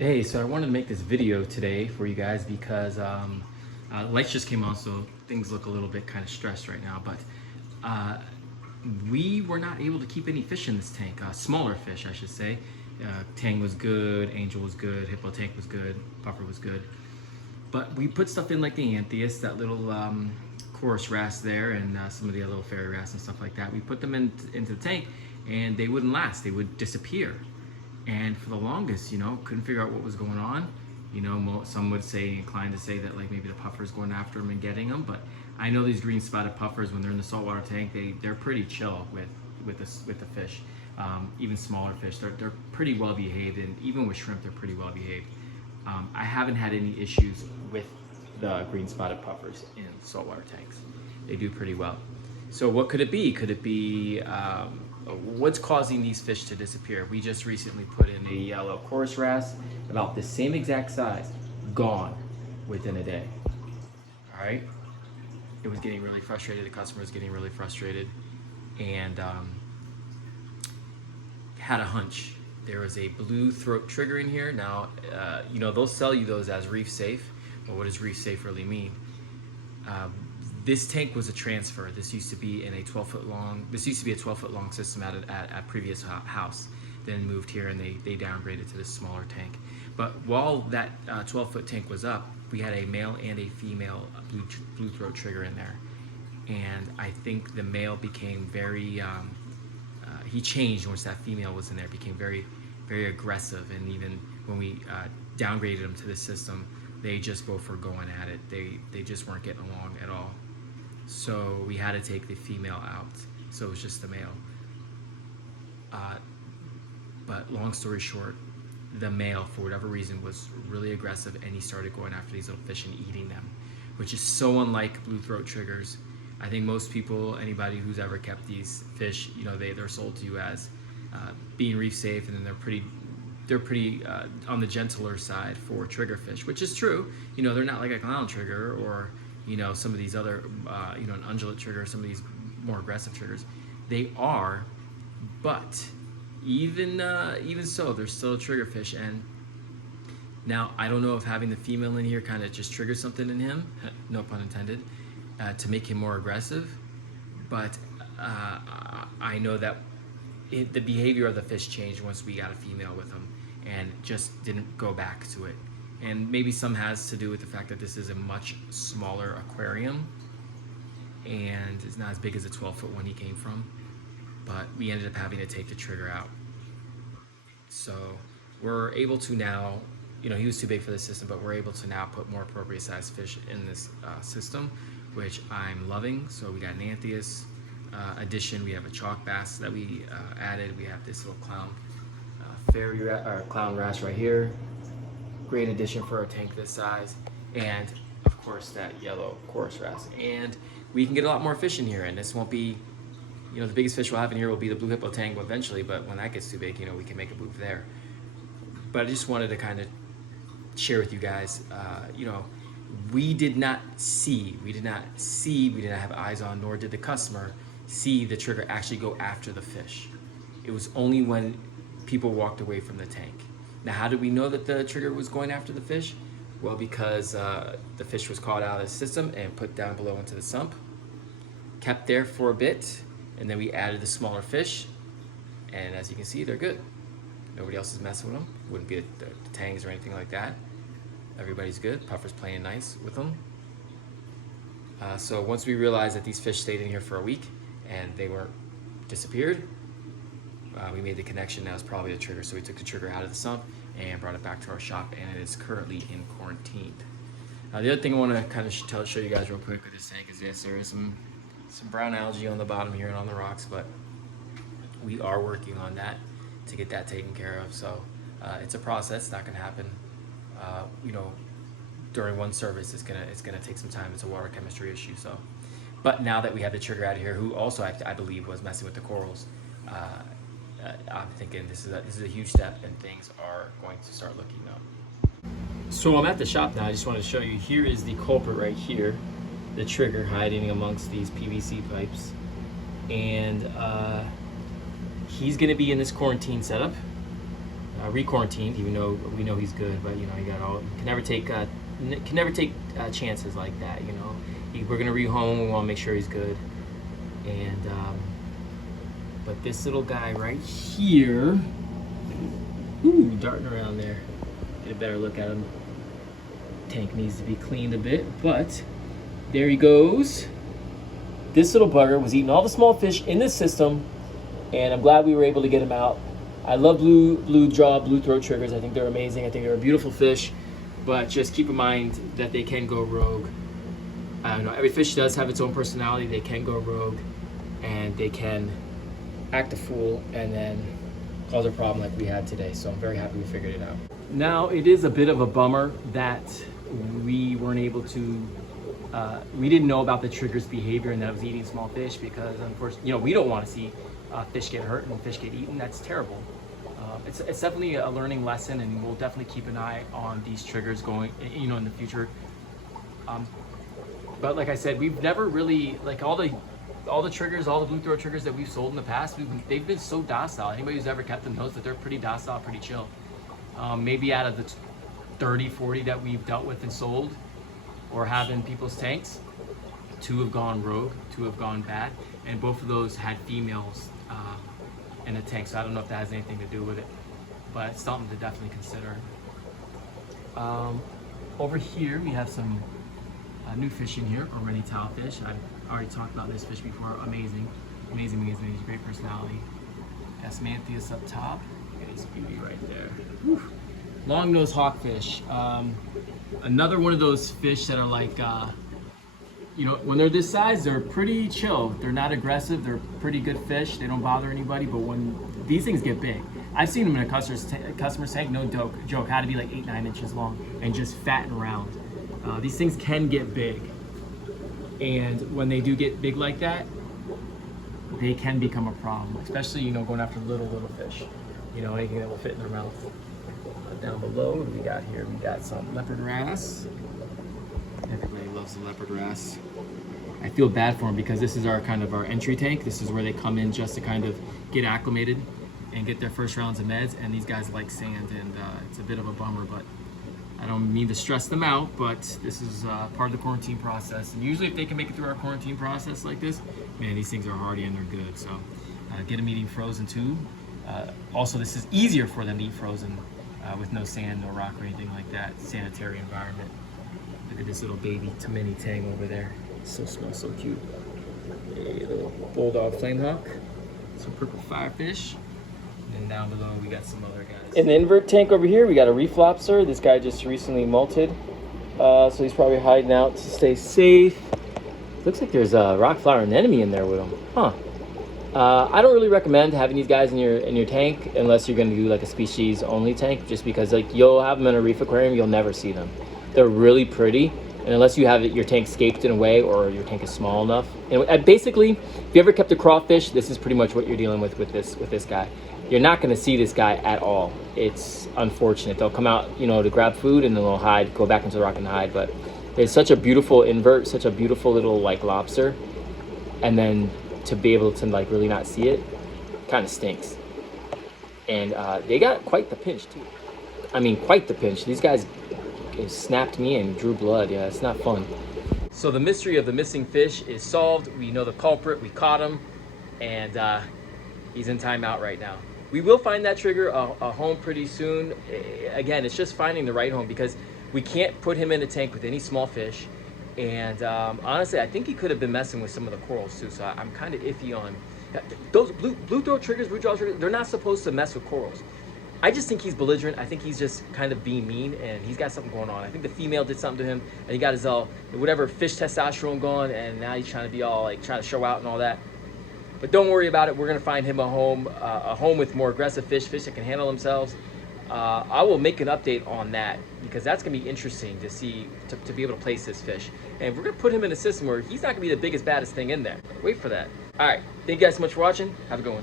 Hey, so I wanted to make this video today for you guys because lights just came on, so things look a little bit kind of stressed right now. But uh, we were not able to keep any fish in this tank, smaller fish, I should say. Tang was good, Angel was good, Hippo tank was good, Puffer was good. But we put stuff in like the Anthias, that little chorus wrasse there, and some of the other little fairy wrasse and stuff like that. We put them into the tank, and they wouldn't last. They would disappear. And for the longest, couldn't figure out what was going on. Some would say, inclined to say that like maybe the puffer's going after them and getting them. But I know these green spotted puffers, when they're in the saltwater tank, they're pretty chill with the fish. Even smaller fish, they're pretty well behaved, and even with shrimp, they're pretty well behaved. I haven't had any issues with the green spotted puffers in saltwater tanks. They do pretty well. So what could it be? Could it be what's causing these fish to disappear? We just recently put in a yellow chorus wrasse, about the same exact size, gone within a day. All right. It was getting really frustrated. The customer was getting really frustrated, and had a hunch. There was a blue throat trigger in here. Now, they'll sell you those as reef safe. Well, what does reef safe really mean? This tank was a transfer. This used to be in a 12-foot long. This used to be a 12-foot long system at a previous house. Then moved here, and they downgraded to this smaller tank. But while that 12-foot tank was up, we had a male and a female blue throat trigger in there, and I think the male became very. He changed once that female was in there. Became very, very aggressive, and even when we downgraded him to the system, they just both were going at it. They just weren't getting along at all. So we had to take the female out. So it was just the male. But long story short, the male, for whatever reason, was really aggressive, and he started going after these little fish and eating them, which is so unlike blue throat triggers. I think most people, anybody who's ever kept these fish, they're sold to you as being reef safe, and then they're pretty on the gentler side for trigger fish, which is true. They're not like a clown trigger or some of these other an ungulate trigger, some of these more aggressive triggers. They are, but even so, they're still a trigger fish. And now I don't know if having the female in here kind of just triggers something in him, no pun intended, to make him more aggressive. But I know that the behavior of the fish changed once we got a female with him, and just didn't go back to it. And maybe some has to do with the fact that this is a much smaller aquarium, and it's not as big as the 12-foot one he came from. But we ended up having to take the trigger out. So we're able to now, he was too big for the system, but we're able to now put more appropriate sized fish in this system, which I'm loving. So we got an Anthias addition. We have a chalk bass that we added. We have this little clown clown wrasse right here. Great addition for a tank this size. And of course that yellow chorus wrasse. And we can get a lot more fish in here, and this won't be, the biggest fish we'll have in here will be the blue hippo tango eventually, but when that gets too big, we can make a move there. But I just wanted to kind of share with you guys, we did not have eyes on, nor did the customer see the trigger actually go after the fish. It was only when people walked away from the tank. Now, how did we know that the trigger was going after the fish? Well, because the fish was caught out of the system and put down below into the sump, kept there for a bit, and then we added the smaller fish, and as you can see, they're good. Nobody else is messing with them. Wouldn't be the tangs or anything like that. Everybody's good. Puffer's playing nice with them. So once we realized that these fish stayed in here for a week and they weren't disappeared, we made the connection that was probably a trigger. So we took the trigger out of the sump and brought it back to our shop, and it is currently in quarantine. The other thing I want to kind of show you guys real quick with this tank is this. There is some brown algae on the bottom here and on the rocks, but we are working on that to get that taken care of. So it's a process. It's not going to happen during one service. It's gonna take some time. It's a water chemistry issue. So, but now that we have the trigger out of here, who also I believe was messing with the corals, I'm thinking this is a huge step, and things are going to start looking up. So I'm at the shop now. I just wanted to show you, here is the culprit right here, the trigger hiding amongst these PVC pipes, and he's going to be in this quarantine setup. re-quarantined, even though we know he's good. But you know, you got all can never take chances like that. You know, we're gonna rehome. We want to make sure he's good. And but this little guy right here, ooh, darting around there. Get a better look at him. Tank needs to be cleaned a bit, but there he goes. This little bugger was eating all the small fish in this system, and I'm glad we were able to get him out. I love blue jaw, blue throat triggers. I think they're amazing. I think they're a beautiful fish, but just keep in mind that they can go rogue. I don't know, every fish does have its own personality. They can go rogue, and they can act a fool and then cause a problem like we had today. So I'm very happy we figured it out. Now, it is a bit of a bummer that we weren't able to, we didn't know about the trigger's behavior and that it was eating small fish, because unfortunately, you know, we don't want to see fish get hurt and fish get eaten. That's terrible. It's definitely a learning lesson, and we'll definitely keep an eye on these triggers going, you know, in the future. But like I said, we've never really, like all the triggers, all the blue throat triggers that we've sold in the past, they've been so docile. Anybody who's ever kept them knows that they're pretty docile, pretty chill. Maybe out of the 30, 40 that we've dealt with and sold or have in people's tanks, 2 have gone rogue, 2 have gone bad, and both of those had females in the tank. So I don't know if that has anything to do with it, but it's something to definitely consider. Over here we have some new fish in here, already tilefish. I've already talked about this fish before. Amazing, amazing, amazing, amazing. Great personality. Asmantheus up top. Look at his beauty right there. Whew. Long-nosed hawkfish. Another one of those fish that are like, you know, when they're this size, they're pretty chill. They're not aggressive. They're pretty good fish. They don't bother anybody. But when these things get big, I've seen them in a customer's tank. No joke. Had to be like 8-9 inches long and just fat and round. These things can get big, and when they do get big like that, they can become a problem, especially, you know, going after little fish, you know, anything that will fit in their mouth. Down below, what do we got here? We got some leopard wrasse. Everybody loves the leopard wrasse. I feel bad for them because this is our kind of our entry tank. This is where they come in just to kind of get acclimated and get their first rounds of meds, and these guys like sand, and it's a bit of a bummer, but I don't mean to stress them out, but this is part of the quarantine process. And usually if they can make it through our quarantine process like this, man, these things are hardy and they're good. So get them eating frozen too. Also, this is easier for them to eat frozen with no sand, no rock or anything like that. Sanitary environment. Look at this little baby mini tang over there. So smells so cute. A little bulldog flamehawk. Some purple firefish. And down below we got some other guys. In the invert tank over here we got a reef lobster. This guy just recently molted, so he's probably hiding out to stay safe. Looks like there's a rock flower anemone in there with him, huh? I don't really recommend having these guys in your tank unless you're going to do like a species only tank, just because like you'll have them in a reef aquarium, you'll never see them. They're really pretty, and unless you have your tank scaped in a way or your tank is small enough. And basically, if you ever kept a crawfish, this is pretty much what you're dealing with this guy. You're not going to see this guy at all. It's unfortunate. They'll come out, you know, to grab food, and then they'll hide, go back into the rock and hide. But it's such a beautiful invert, such a beautiful little like lobster, and then to be able to like really not see it, kind of stinks. And they got quite the pinch too. I mean, quite the pinch. These guys snapped me and drew blood. Yeah, it's not fun. So the mystery of the missing fish is solved. We know the culprit. We caught him, and he's in timeout right now. We will find that trigger a home pretty soon. Again, it's just finding the right home, because we can't put him in a tank with any small fish. And honestly, I think he could have been messing with some of the corals too. So I'm kind of iffy on those blue throat triggers, blue jaw triggers. They're not supposed to mess with corals. I just think he's belligerent. I think he's just kind of being mean, and he's got something going on. I think the female did something to him, and he got his whatever fish testosterone going, and now he's trying to be all like trying to show out and all that. But don't worry about it. We're gonna find him a home with more aggressive fish that can handle themselves. I will make an update on that, because that's gonna be interesting to see, to be able to place this fish. And we're gonna put him in a system where he's not gonna be the biggest, baddest thing in there. Wait for that. All right, thank you guys so much for watching. Have a good one.